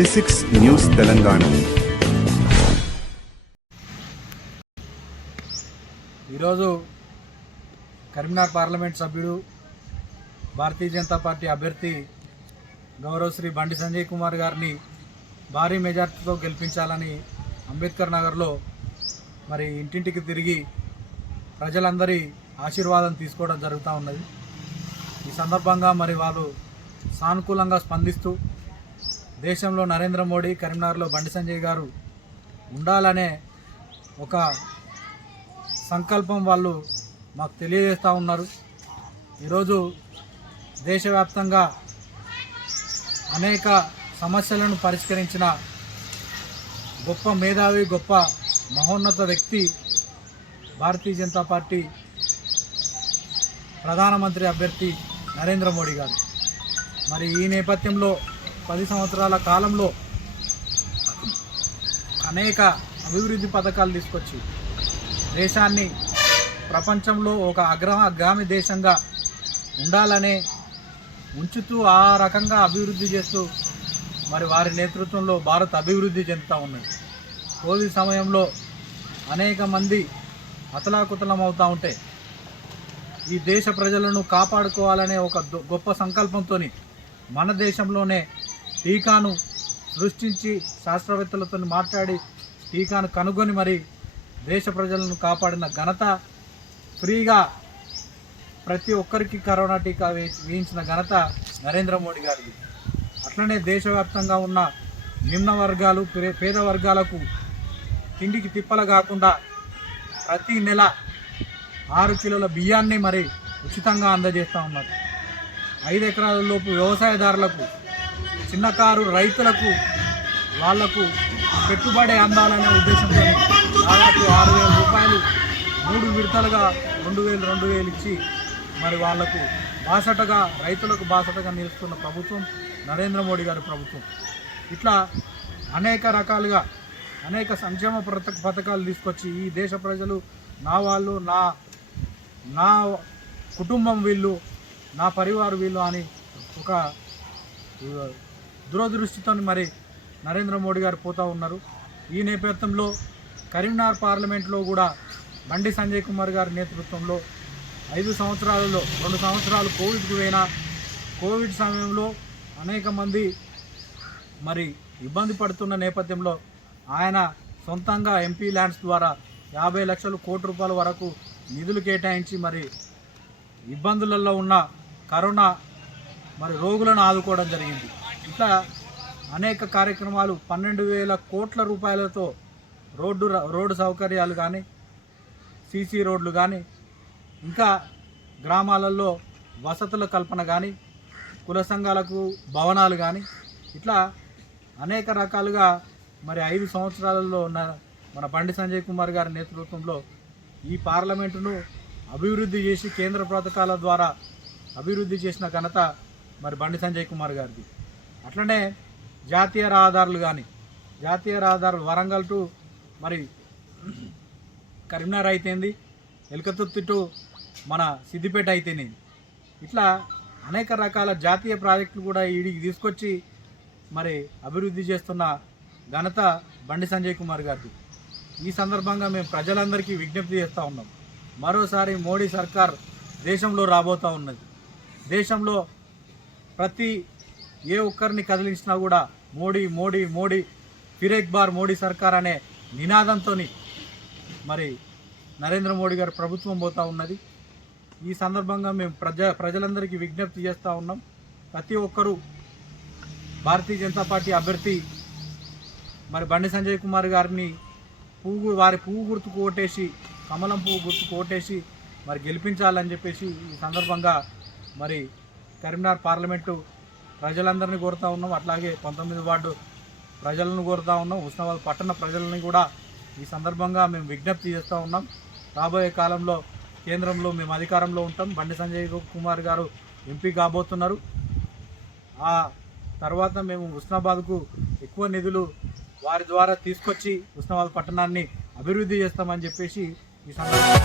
జెసిక్స్ news Telangana. ఈరోజు Karimnagar parliament సభ్యుడు Bharatiya Janata party అభ్యర్థి గౌరవశ్రీ బండి సంజయ్ కుమార్ గారిని భారీ మెజార్టీతో గెలిపించాలని అంబేద్కర్ నగర్లో మరి ఇంటింటికి తిరిగి ప్రజలందరి ఆశీర్వాదం తీసుకోవడం జరుగుతూ ఉన్నది. ఈ సందర్భంగా మరి వాళ్ళు సానుకూలంగా స్పందిస్తూ దేశంలో నరేంద్ర మోడీ కరీంనగర్లో బండి సంజయ్ గారు ఉండాలనే ఒక సంకల్పం వాళ్ళు మాకు తెలియజేస్తూ ఉన్నారు. ఈరోజు దేశవ్యాప్తంగా అనేక సమస్యలను పరిష్కరించిన గొప్ప మేధావి గొప్ప మహోన్నత వ్యక్తి భారతీయ జనతా పార్టీ ప్రధానమంత్రి అభ్యర్థి నరేంద్ర మోడీ గారు. మరి ఈ నేపథ్యంలో పది సంవత్సరాల కాలంలో అనేక అభివృద్ధి పథకాలు తీసుకొచ్చి దేశాన్ని ప్రపంచంలో ఒక అగ్ర అగ్రామి దేశంగా ఉండాలనే ఉంచుతూ ఆ రకంగా అభివృద్ధి చేస్తూ మరి వారి నేతృత్వంలో భారత్ అభివృద్ధి చెందుతూ ఉన్నది. కోవిడ్ సమయంలో అనేక మంది అతలాకుతలం అవుతూ ఉంటే ఈ దేశ ప్రజలను కాపాడుకోవాలనే ఒక గొప్ప సంకల్పంతో మన దేశంలోనే టీకాను సృష్టించి శాస్త్రవేత్తలతో మాట్లాడి టీకాను కనుగొని మరి దేశ ప్రజలను కాపాడిన ఘనత ఫ్రీగా ప్రతి ఒక్కరికి కరోనా టీకా వేయించిన ఘనత నరేంద్ర మోడీ గారికి అట్లనే దేశవ్యాప్తంగా ఉన్న నిమ్న వర్గాలు పే- పేద వర్గాలకు తిండికి తిప్పలు కాకుండా ప్రతి నెల ఆరు కిలోల బియ్యాన్ని మరి ఉచితంగా అందజేస్తూ ఉన్నారు. ఐదు ఎకరాల లోపు వ్యవసాయదారులకు చిన్నకారు రైతులకు వాళ్ళకు పెట్టుబడి అందాలనే ఉద్దేశంతో దాదాపు ఆరు వేల రూపాయలు మూడు విడతలుగా రెండు వేలు రెండు వేలు ఇచ్చి మరి వాళ్ళకు బాసటగా రైతులకు బాసటగా నిలుస్తున్న ప్రభుత్వం నరేంద్ర మోడీ గారి ప్రభుత్వం. ఇట్లా అనేక రకాలుగా అనేక సంక్షేమ పథకాలు తీసుకొచ్చి ఈ దేశ ప్రజలు నా వాళ్ళు నా నా కుటుంబం వీళ్ళు నా పరివారు వీళ్ళు అని ఒక దురదృష్టితో మరి నరేంద్ర మోడీ గారు పోతూ ఉన్నారు. ఈ నేపథ్యంలో కరీంనగర్ పార్లమెంట్లో కూడా బండి సంజయ్ కుమార్ గారి నేతృత్వంలో ఐదు సంవత్సరాలలో రెండు సంవత్సరాలు కోవిడ్కు పోయినా కోవిడ్ సమయంలో అనేక మంది మరి ఇబ్బంది పడుతున్న నేపథ్యంలో ఆయన సొంతంగా ఎంపీ ల్యాండ్స్ ద్వారా యాభై లక్షలు కోటి రూపాయల వరకు నిధులు కేటాయించి మరి ఇబ్బందులలో ఉన్న కరోనా మరి రోగులను ఆదుకోవడం జరిగింది. ఇట్లా అనేక కార్యక్రమాలు పన్నెండు వేల కోట్ల రూపాయలతో రోడ్డు రోడ్డు సౌకర్యాలు కానీ సీసీ రోడ్లు కానీ ఇంకా గ్రామాలలో వసతుల కల్పన కానీ కుల సంఘాలకు భవనాలు కానీ ఇట్లా అనేక రకాలుగా మరి ఐదు సంవత్సరాలలో ఉన్న మన బండి సంజయ్ కుమార్ గారి నేతృత్వంలో ఈ పార్లమెంటును అభివృద్ధి చేసి కేంద్ర పథకాల ద్వారా అభివృద్ధి చేసిన ఘనత మరి బండి సంజయ్ కుమార్ గారిది. అట్లనే జాతీయ రహదారులు కానీ జాతీయ రహదారులు వరంగల్ టు మరి కరీంనగర్ అయితేంది ఎలకతుర్తి టు మన సిద్దిపేట అయితేనేది ఇట్లా అనేక రకాల జాతీయ ప్రాజెక్టులు కూడా ఈడికి తీసుకొచ్చి మరి అభివృద్ధి చేస్తున్న ఘనత బండి సంజయ్ కుమార్ గారికి ఈ సందర్భంగా మేము ప్రజలందరికీ విజ్ఞప్తి చేస్తూ ఉన్నాం. మరోసారి మోడీ సర్కార్ దేశంలో రాబోతూ ఉన్నది. దేశంలో ప్రతి ఏ ఒక్కరిని కదిలించినా కూడా మోడీ మోడీ మోడీ ఫిరేక్ బార్ మోడీ సర్కార్ అనే నినాదంతో మరి నరేంద్ర మోడీ గారు ప్రభుత్వం పోతూ ఉన్నది. ఈ సందర్భంగా మేము ప్రజ ప్రజలందరికీ విజ్ఞప్తి చేస్తూ ఉన్నాం. ప్రతి ఒక్కరూ భారతీయ జనతా పార్టీ అభ్యర్థి మరి బండి సంజయ్ కుమార్ గారిని పువ్వు వారి పువ్వు గుర్తుకు ఓటేసి కమలం పువ్వు గుర్తుకు ఓటేసి మరి గెలిపించాలని చెప్పేసి ఈ సందర్భంగా మరి కరీంనగర్ పార్లమెంటు ప్రజలందరినీ కోరుతా ఉన్నాం. అట్లాగే పంతొమ్మిది వార్డు ప్రజలను కోరుతా ఉన్నాం. ఉస్నాబాద్ పట్టణ ప్రజలని కూడా ఈ సందర్భంగా మేము విజ్ఞప్తి చేస్తూ ఉన్నాం. రాబోయే కాలంలో కేంద్రంలో మేము అధికారంలో ఉంటాం. బండి సంజయ్ కుమార్ గారు ఎంపీ కాబోతున్నారు. ఆ తర్వాత మేము ఉస్నాబాద్కు ఎక్కువ నిధులు వారి ద్వారా తీసుకొచ్చి ఉస్నాబాద్ పట్టణాన్ని అభివృద్ధి చేస్తామని చెప్పేసి ఈ సందర్భంగా